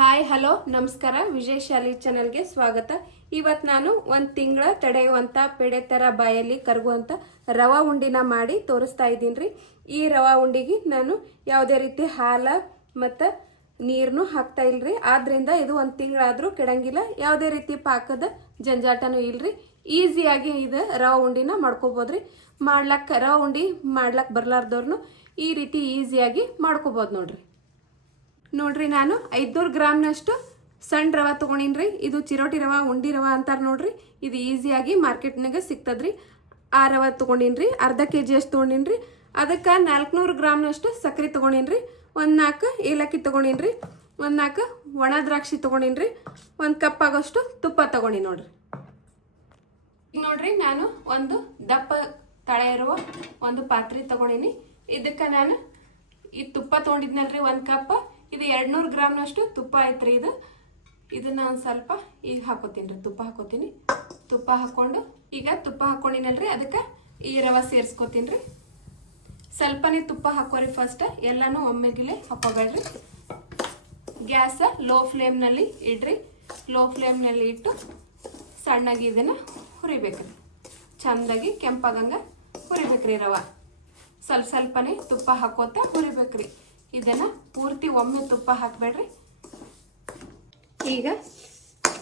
Hi hello ನಮಸ್ಕಾರ. ವಿಜಯಶಾಲಿ ಚಾನೆಲ್ಗೆ ಸ್ವಾಗತ. ಇವತ್ತು ನಾನು ಒಂದು ತಿಂಗಳ ತಡೆಯುವಂಥ ಪೆಡೆ ಥರ ಬಾಯಲ್ಲಿ ಕರಗುವಂಥ ರವಾ ಉಂಡಿನ ಮಾಡಿ ತೋರಿಸ್ತಾ ಇದ್ದೀನಿ ರೀ ಈ ರವಾ ಉಂಡಿಗೆ ನಾನು ಯಾವುದೇ ರೀತಿ ಹಾಲ ಮತ್ತು ನೀರನ್ನು ಹಾಕ್ತಾ ಇಲ್ರಿ. ಆದ್ದರಿಂದ ಇದು ಒಂದು ತಿಂಗಳಾದರೂ ಕೆಡಂಗಿಲ್ಲ. ಯಾವುದೇ ರೀತಿ ಪಾಕದ ಜಂಜಾಟನೂ ಇಲ್ರಿ. ಈಸಿಯಾಗಿ ಇದು ರವಾ ಉಂಡಿನ ಮಾಡ್ಕೋಬೋದ್ರಿ. ಮಾಡ್ಲಕ್ಕೆ ರವಾ ಉಂಡಿ ಮಾಡ್ಲಕ್ಕೆ ಬರ್ಲಾರ್ದವ್ರನ್ನು ಈ ರೀತಿ ಈಸಿಯಾಗಿ ಮಾಡ್ಕೋಬೋದು ನೋಡ್ರಿ. ನೋಡ್ರಿ ನಾನು ಐದ್ನೂರು ಗ್ರಾಮ್ನಷ್ಟು ಸಣ್ಣ ರವ ತೊಗೊಂಡಿನ್ರಿ. ಇದು ಚಿರೋಟಿ ರವೆ, ಉಂಡಿ ರವೆ ಅಂತಾರೆ ನೋಡ್ರಿ. ಇದು ಈಸಿಯಾಗಿ ಮಾರ್ಕೆಟ್ನಾಗ ಸಿಗ್ತದ್ರಿ. ಆ ರವ ತೊಗೊಂಡಿನ್ರಿ. ಅರ್ಧ ಕೆ ಜಿ ಅಷ್ಟು ತೊಗೊಂಡಿನ್ರಿ. ಅದಕ್ಕೆ ನಾಲ್ಕುನೂರು ಗ್ರಾಮ್ನಷ್ಟು ಸಕ್ಕರೆ ತೊಗೊಂಡಿನ್ರಿ. ಒಂದು ನಾಲ್ಕು ಏಲಕ್ಕಿ ತೊಗೊಂಡಿನ್ರಿ. ಒಂದು ನಾಲ್ಕು ಒಣ ದ್ರಾಕ್ಷಿ ತೊಗೊಂಡಿನ್ರಿ. ಒಂದು ಕಪ್ ಆಗೋಷ್ಟು ತುಪ್ಪ ತೊಗೊಂಡಿ ನೋಡ್ರಿ. ಈಗ ನೋಡ್ರಿ ನಾನು ಒಂದು ದಪ್ಪ ತಳೆ ಇರುವ ಒಂದು ಪಾತ್ರೆ ತಗೊಂಡಿನಿ. ಇದಕ್ಕೆ ನಾನು ಈ ತುಪ್ಪ ತೊಗೊಂಡಿದ್ನಲ್ರಿ ಒಂದು ಕಪ್. ಇದು ಎರಡ್ನೂರು ಗ್ರಾಮ್ನಷ್ಟು ತುಪ್ಪ ಐತ್ರಿ ಇದು. ಇದನ್ನ ಒಂದು ಸ್ವಲ್ಪ ಈಗ ಹಾಕೋತೀನಿ ರೀ, ತುಪ್ಪ ಹಾಕೋತೀನಿ. ತುಪ್ಪ ಹಾಕೊಂಡು ಈಗ ತುಪ್ಪ ಹಾಕೊಂಡಿನಲ್ರಿ, ಅದಕ್ಕೆ ಈ ರವೆ ಸೇರಿಸ್ಕೋತೀನಿ ರೀ. ಸ್ವಲ್ಪನೇ ತುಪ್ಪ ಹಾಕೋರಿ ಫಸ್ಟ್ ಎಲ್ಲನೂ ಒಮ್ಮೆಗಿಲೆ ಹಾಕೋಬೇಡ್ರಿ. ಗ್ಯಾಸ ಲೋ ಫ್ಲೇಮ್ನಲ್ಲಿ ಇಡ್ರಿ. ಲೋ ಫ್ಲೇಮ್ನಲ್ಲಿ ಇಟ್ಟು ಸಣ್ಣಗೆ ಇದನ್ನು ಹುರಿಬೇಕ್ರಿ ಚಂದಾಗಿ ಕೆಂಪಾಗಂಗ ಹುರಿಬೇಕ್ರಿ ರವೆ. ಸ್ವಲ್ಪ ಸ್ವಲ್ಪನೇ ತುಪ್ಪ ಹಾಕೋತ ಹುರಿಬೇಕ್ರಿ. ಇದನ್ನು ಪೂರ್ತಿ ಒಮ್ಮೆ ತುಪ್ಪ ಹಾಕಬೇಡ್ರಿ. ಈಗ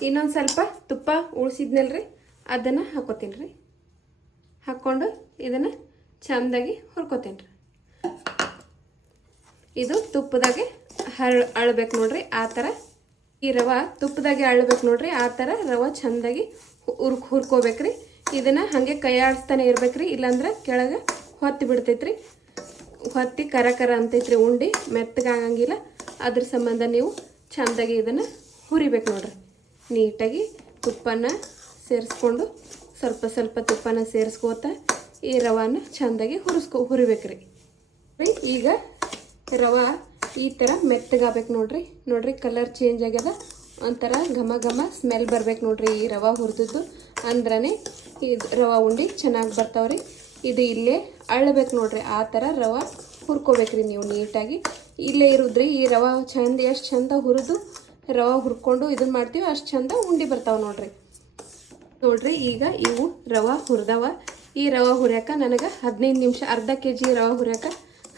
ಇನ್ನೊಂದು ಸ್ವಲ್ಪ ತುಪ್ಪ ಉಳಿಸಿದ್ನಲ್ರಿ, ಅದನ್ನು ಹಾಕೋತೀನಿ ರೀ ಹಾಕ್ಕೊಂಡು ಇದನ್ನು ಚಂದಾಗಿ ಹುರ್ಕೋತೀನಿ ರೀ ಇದು ತುಪ್ಪದಾಗೆ ಹರ್ ಅಳ್ಬೇಕು ನೋಡ್ರಿ, ಆ ಥರ ಈ ರವೆ ತುಪ್ಪದಾಗೆ ಅಳ್ಬೇಕು ನೋಡ್ರಿ, ಆ ಥರ ರವೆ ಚಂದಾಗಿ ಹುರ್ಕ್, ಹುರ್ಕೋಬೇಕ್ರಿ. ಇದನ್ನು ಹಾಗೆ ಕೈ ಆಡಿಸ್ತಾನೆ ಇರ್ಬೇಕ್ರಿ, ಇಲ್ಲಾಂದ್ರೆ ಕೆಳಗೆ ಹೊತ್ತು ಬಿಡ್ತೈತ್ರಿ. ಹೊತ್ತಿ ಕರ ಕರ ಅಂತೈತ್ರಿ ಉಂಡಿ ಮೆತ್ತಗಾಗಂಗಿಲ್ಲ ಅದ್ರ ಸಂಬಂಧ ನೀವು ಚಂದಾಗಿ ಇದನ್ನು ಹುರಿಬೇಕು ನೋಡ್ರಿ. ನೀಟಾಗಿ ತುಪ್ಪನ ಸೇರಿಸ್ಕೊಂಡು ಸ್ವಲ್ಪ ಸ್ವಲ್ಪ ತುಪ್ಪನ ಸೇರಿಸ್ಕೋತ ಈ ರವಾನ ಚಂದಾಗಿ ಹುರಿಸ್ಕೊ, ಹುರಿಬೇಕ್ರಿ. ಈಗ ರವೆ ಈ ಥರ ಮೆತ್ತಗಾಬೇಕು ನೋಡ್ರಿ. ನೋಡ್ರಿ ಕಲರ್ ಚೇಂಜ್ ಆಗ್ಯದ. ಒಂಥರ ಘಮ ಘಮ ಸ್ಮೆಲ್ ಬರ್ಬೇಕು ನೋಡ್ರಿ ಈ ರವೆ ಹುರಿದದ್ದು. ಅಂದ್ರೇ ಇದು ರವೆ ಉಂಡಿ ಚೆನ್ನಾಗಿ ಬರ್ತಾವ್ರಿ. ಇದು ಇಲ್ಲೇ ಅಳ್ಬೇಕು ನೋಡ್ರಿ, ಆ ಥರ ರವೆ ಹುರ್ಕೋಬೇಕ್ರಿ ನೀವು ನೀಟಾಗಿ. ಇಲ್ಲೇ ಇರುದ್ರಿ, ಈ ರವೆ ಚಂದ, ಎಷ್ಟು ಚಂದ ಹುರಿದು ರವೆ ಹುರ್ಕೊಂಡು ಇದನ್ನ ಮಾಡ್ತೀವಿ, ಅಷ್ಟು ಚಂದ ಉಂಡಿ ಬರ್ತಾವೆ ನೋಡ್ರಿ. ನೋಡ್ರಿ, ಈಗ ಇವು ರವೆ ಹುರಿದವ. ಈ ರವೆ ಹುರಿಯಾಕ ನನಗೆ ಹದಿನೈದು ನಿಮಿಷ, ಅರ್ಧ ಕೆ ಜಿ ರವೆ ಹುರಿಯಾಕ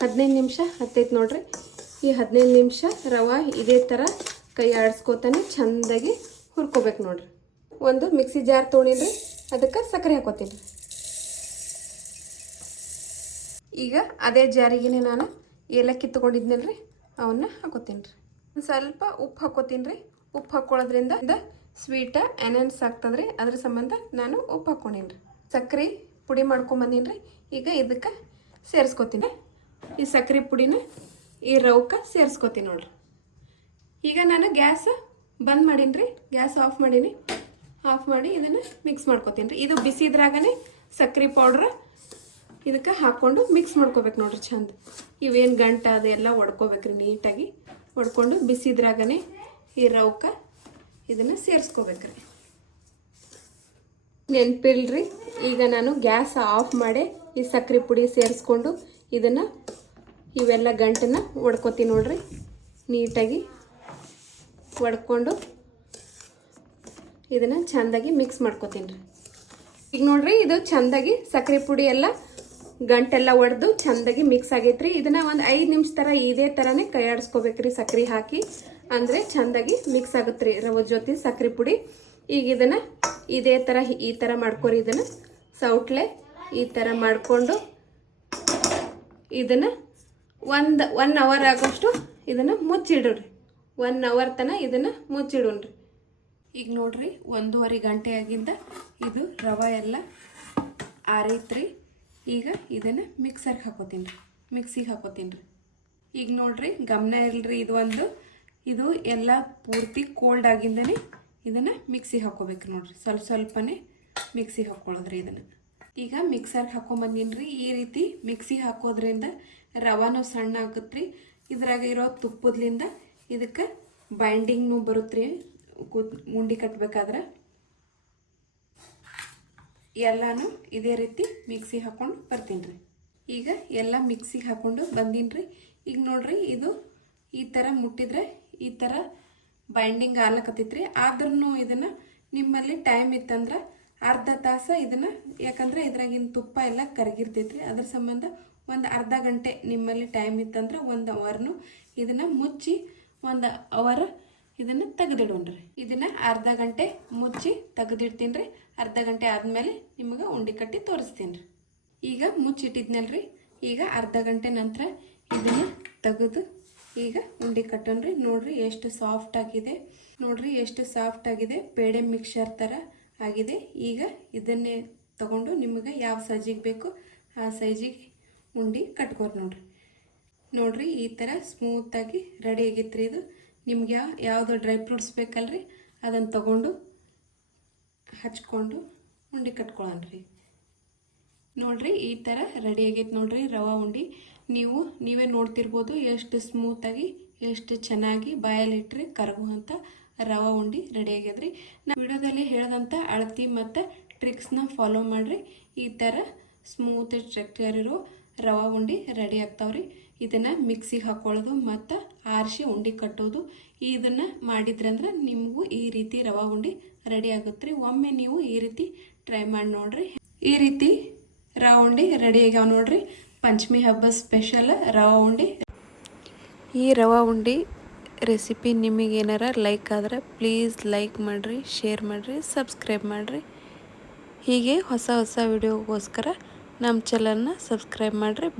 ಹದಿನೈದು ನಿಮಿಷ ಹತ್ತೈತೆ ನೋಡ್ರಿ. ಈ ಹದಿನೈದು ನಿಮಿಷ ರವೆ ಇದೇ ಥರ ಕೈ ಆಡಿಸ್ಕೋತಾನೆ ಚಂದಾಗಿ ಹುರ್ಕೋಬೇಕು ನೋಡ್ರಿ. ಒಂದು ಮಿಕ್ಸಿ ಜಾರ್ ತೊಗೊಂಡಿನ್ರಿ ಅದಕ್ಕೆ ಸಕ್ಕರೆ ಹಾಕೋತೀನಿ. ಈಗ ಅದೇ ಜಾರಿಗೆನೆ ನಾನು ಏಲಕ್ಕಿ ತೊಗೊಂಡಿದ್ನಲ್ರಿ, ಅವನ್ನ ಹಾಕೋತೀನಿ ರೀ ಸ್ವಲ್ಪ ಉಪ್ಪು ಹಾಕೋತೀನಿ ರೀ ಉಪ್ಪು ಹಾಕೊಳ್ಳೋದ್ರಿಂದ ಸ್ವೀಟ ಆಗ್ತದೆ ರೀ ಅದ್ರ ಸಂಬಂಧ ನಾನು ಉಪ್ಪು ಹಾಕೊಂಡೀನಿ ರೀ ಸಕ್ಕರೆ ಪುಡಿ ಮಾಡ್ಕೊಂಬಂದೀನಿ ರೀ ಈಗ ಇದಕ್ಕೆ ಸೇರಿಸ್ಕೊತೀನಿ. ಈ ಸಕ್ಕರೆ ಪುಡಿನ ಈ ರವಕ್ಕೆ ಸೇರಿಸ್ಕೊತೀನಿ ನೋಡ್ರಿ. ಈಗ ನಾನು ಗ್ಯಾಸ್ ಬಂದ್ ಮಾಡೀನಿ ರೀ ಗ್ಯಾಸ್ ಆಫ್ ಮಾಡೀನಿ. ಆಫ್ ಮಾಡಿ ಇದನ್ನು ಮಿಕ್ಸ್ ಮಾಡ್ಕೊತೀನಿ ರೀ ಇದು ಬಿಸಿ ಇದ್ರಾಗನೇ ಸಕ್ಕರೆ ಪೌಡ್ರ್ ಇದಕ್ಕೆ ಹಾಕ್ಕೊಂಡು ಮಿಕ್ಸ್ ಮಾಡ್ಕೋಬೇಕು ನೋಡ್ರಿ ಚಂದ. ಇವೇನು ಗಂಟ ಅದೆಲ್ಲ ಒಡ್ಕೋಬೇಕ್ರಿ ನೀಟಾಗಿ. ಒಡ್ಕೊಂಡು ಬಿಸಿದ್ರಾಗನೇ ಈ ರವ್ಕ ಇದನ್ನು ಸೇರಿಸ್ಕೋಬೇಕ್ರಿ. ನೆನ್ಪಿಲ್ರಿ, ಈಗ ನಾನು ಗ್ಯಾಸ್ ಆಫ್ ಮಾಡಿ ಈ ಸಕ್ಕರೆ ಪುಡಿ ಸೇರಿಸ್ಕೊಂಡು ಇದನ್ನು ಇವೆಲ್ಲ ಗಂಟನ್ನ ಒಡ್ಕೋತೀನಿ ನೋಡ್ರಿ. ನೀಟಾಗಿ ಒಡ್ಕೊಂಡು ಇದನ್ನು ಚೆಂದಾಗಿ ಮಿಕ್ಸ್ ಮಾಡ್ಕೋತೀನಿ. ರೀ ಈಗ ನೋಡ್ರಿ ಇದು ಚೆಂದಾಗಿ ಸಕ್ಕರೆ ಪುಡಿ ಎಲ್ಲ ಗಂಟೆಲ್ಲ ಒಡೆದು ಚೆಂದಾಗಿ ಮಿಕ್ಸ್ ಆಗೈತ್ರಿ. ಇದನ್ನ ಒಂದು ಐದು ನಿಮಿಷ ಥರ ಇದೇ ಥರನೇ ಕೈ ಆಡಿಸ್ಕೋಬೇಕ್ರಿ ಸಕ್ಕರೆ ಹಾಕಿ. ಅಂದರೆ ಚೆಂದಾಗಿ ಮಿಕ್ಸ್ ಆಗುತ್ತೆ ರೀ ರವೆ ಜೊತೆ ಸಕ್ಕರೆ ಪುಡಿ. ಈಗ ಇದನ್ನು ಇದೇ ಥರ ಈ ಥರ ಮಾಡ್ಕೊರಿ ಇದನ್ನು. ಸೌಟ್ಲೆ ಈ ಥರ ಮಾಡಿಕೊಂಡು ಇದನ್ನು ಒಂದು ಒನ್ ಅವರ್ ಆಗೋಷ್ಟು ಇದನ್ನು ಮುಚ್ಚಿಡ್ರಿ. ಒನ್ ಅವರ್ ತನಕ ಇದನ್ನು ಮುಚ್ಚಿಡೋಣ್ರಿ. ಈಗ ನೋಡ್ರಿ ಒಂದೂವರೆ ಗಂಟೆ ಆಗಿಂದ ಇದು ರವೆ ಎಲ್ಲ ಆರೈತ್ರಿ. ಈಗ ಇದನ್ನು ಮಿಕ್ಸರ್ಗೆ ಹಾಕೋತೀನಿ ರೀ. ಮಿಕ್ಸಿಗೆ ಹಾಕೋತೀನಿ ರೀ. ಈಗ ನೋಡ್ರಿ, ಗಮನ ಇರಲ್ರಿ ಇದು ಒಂದು. ಇದು ಎಲ್ಲ ಪೂರ್ತಿ ಕೋಲ್ಡ್ ಆಗಿಂದನೇ ಇದನ್ನು ಮಿಕ್ಸಿಗೆ ಹಾಕೋಬೇಕು ನೋಡ್ರಿ. ಸ್ವಲ್ಪ ಸ್ವಲ್ಪನೇ ಮಿಕ್ಸಿಗೆ ಹಾಕ್ಕೊಳ್ಳೋದ್ರಿ ಇದನ್ನು. ಈಗ ಮಿಕ್ಸರ್ಗೆ ಹಾಕೊಂಬಂದಿನಿ ರೀ. ಈ ರೀತಿ ಮಿಕ್ಸಿಗೆ ಹಾಕೋದ್ರಿಂದ ರವಾನು ಸಣ್ಣ ಆಗುತ್ತೆ ರೀ ಇದ್ರಾಗ ಇರೋ ತುಪ್ಪದ್ಲಿಂದ ಇದಕ್ಕೆ ಬೈಂಡಿಂಗ್ನು ಬರುತ್ತೆ ರೀ ಉಂಡಿ ಕಟ್ಬೇಕಾದ್ರೆ. ಎಲ್ಲಾನು ಇದೇ ರೀತಿ ಮಿಕ್ಸಿ ಹಾಕೊಂಡು ಬರ್ತೀನಿ ರೀ. ಈಗ ಎಲ್ಲ ಮಿಕ್ಸಿಗೆ ಹಾಕೊಂಡು ಬಂದೀನಿ ರೀ. ಈಗ ನೋಡ್ರಿ ಇದು ಈ ಥರ ಮುಟ್ಟಿದ್ರೆ ಈ ಥರ ಬೈಂಡಿಂಗ್ ಆಗ್ಲಕತ್ತೈತ್ರಿ ಆದ್ರೂ ಇದನ್ನ ನಿಮ್ಮಲ್ಲಿ ಟೈಮ್ ಇತ್ತಂದ್ರೆ ಅರ್ಧ ತಾಸು ಇದನ್ನ, ಯಾಕಂದ್ರೆ ಇದ್ರಾಗಿನ ತುಪ್ಪ ಎಲ್ಲ ಕರಗಿರ್ತೈತ್ರಿ ಅದ್ರ ಸಂಬಂಧ ಒಂದು ಅರ್ಧ ಗಂಟೆ ನಿಮ್ಮಲ್ಲಿ ಟೈಮ್ ಇತ್ತಂದ್ರೆ ಒಂದು ಅವರ್ನು ಇದನ್ನ ಮುಚ್ಚಿ ಒಂದು ಅವರ್ ಇದನ್ನ ತೆಗೆದಿಡೋಣ್ರಿ. ಇದನ್ನ ಅರ್ಧ ಗಂಟೆ ಮುಚ್ಚಿ ತೆಗೆದಿಡ್ತೀನಿ ರೀ ಅರ್ಧ ಗಂಟೆ ಆದ್ಮೇಲೆ ನಿಮಗೆ ಉಂಡೆ ಕಟ್ಟಿ ತೋರಿಸ್ತೀನಿ ರೀ ಈಗ ಮುಚ್ಚಿಟ್ಟಿದ್ನಲ್ರಿ. ಈಗ ಅರ್ಧ ಗಂಟೆ ನಂತರ ಇದನ್ನ ತೆಗೆದು ಈಗ ಉಂಡೆ ಕಟ್ಟೋಣ್ರಿ. ನೋಡ್ರಿ ಎಷ್ಟು ಸಾಫ್ಟ್ ಆಗಿದೆ. ನೋಡ್ರಿ ಎಷ್ಟು ಸಾಫ್ಟ್ ಆಗಿದೆ. ಪೇಡೆ ಮಿಕ್ಸರ್ ಥರ ಆಗಿದೆ. ಈಗ ಇದನ್ನೇ ತಗೊಂಡು ನಿಮಗೆ ಯಾವ ಸೈಜಿಗೆ ಬೇಕು ಆ ಸೈಜಿಗೆ ಉಂಡೆ ಕಟ್ಕೋರಿ ನೋಡ್ರಿ. ನೋಡ್ರಿ ಈ ಥರ ಸ್ಮೂತಾಗಿ ರೆಡಿ ಆಗೈತ್ರಿ ಇದು. ನಿಮ್ಗೆ ಯಾವ ಯಾವುದು ಡ್ರೈ ಫ್ರೂಟ್ಸ್ ಬೇಕಲ್ರಿ? ಅದನ್ನು ತಗೊಂಡು ಹಚ್ಕೊಂಡು ಉಂಡೆ ಕಟ್ಕೊಳ್ಳೋಣ್ರಿ ನೋಡ್ರಿ, ಈ ಥರ ರೆಡಿ ಆಗೈತೆ ನೋಡ್ರಿ ರವಾ ಉಂಡೆ. ನೀವು, ನೀವೇ ನೋಡ್ತಿರ್ಬೋದು ಎಷ್ಟು ಸ್ಮೂತಾಗಿ ಎಷ್ಟು ಚೆನ್ನಾಗಿ ಬಾಯಲ್ಲಿಟ್ರೆ ಕರಗುವಂಥ ರವಾ ಉಂಡೆ ರೆಡಿ ಆಗ್ಯದ್ರಿ. ನಾ ವಿಡಿಯೋದಲ್ಲಿ ಹೇಳ್ದಂಥ ಅಳತಿ ಮತ್ತು ಟ್ರಿಕ್ಸ್ನ ಫಾಲೋ ಮಾಡಿರಿ. ಈ ಥರ ಸ್ಮೂತ್ ಸ್ಟ್ರಕ್ಚರ್ ಇರೋ ರವಾ ಉಂಡೆ ರೆಡಿ ಆಗ್ತಾವ್ರಿ. ಇದನ್ನು ಮಿಕ್ಸಿಗೆ ಹಾಕೊಳ್ಳೋದು ಮತ್ತು ಆರಿಸಿ ಉಂಡೆ ಕಟ್ಟೋದು. ಇದನ್ನು ಮಾಡಿದ್ರಂದ್ರೆ ನಿಮಗೂ ಈ ರೀತಿ ರವಾ ಉಂಡೆ ರೆಡಿ ಆಗುತ್ತೆ ರೀ ಒಮ್ಮೆ ನೀವು ಈ ರೀತಿ ಟ್ರೈ ಮಾಡಿ ನೋಡಿರಿ. ಈ ರೀತಿ ರವಾ ಉಂಡೆ ರೆಡಿ ಆಗ್ಯಾವ ನೋಡ್ರಿ. ಪಂಚಮಿ ಹಬ್ಬ ಸ್ಪೆಷಲ್ ರವಾ ಉಂಡೆ. ಈ ರವಾ ಉಂಡೆ ರೆಸಿಪಿ ನಿಮಗೇನಾರ ಲೈಕ್ ಆದ್ರೆ ಪ್ಲೀಸ್ ಲೈಕ್ ಮಾಡಿರಿ ಶೇರ್ ಮಾಡಿರಿ ಸಬ್ಸ್ಕ್ರೈಬ್ ಮಾಡಿರಿ. ಹೀಗೆ ಹೊಸ ಹೊಸ ವಿಡಿಯೋಗೋಸ್ಕರ ನಮ್ಮ ಚಾನಲ್ನ ಸಬ್ಸ್ಕ್ರೈಬ್ ಮಾಡಿರಿ.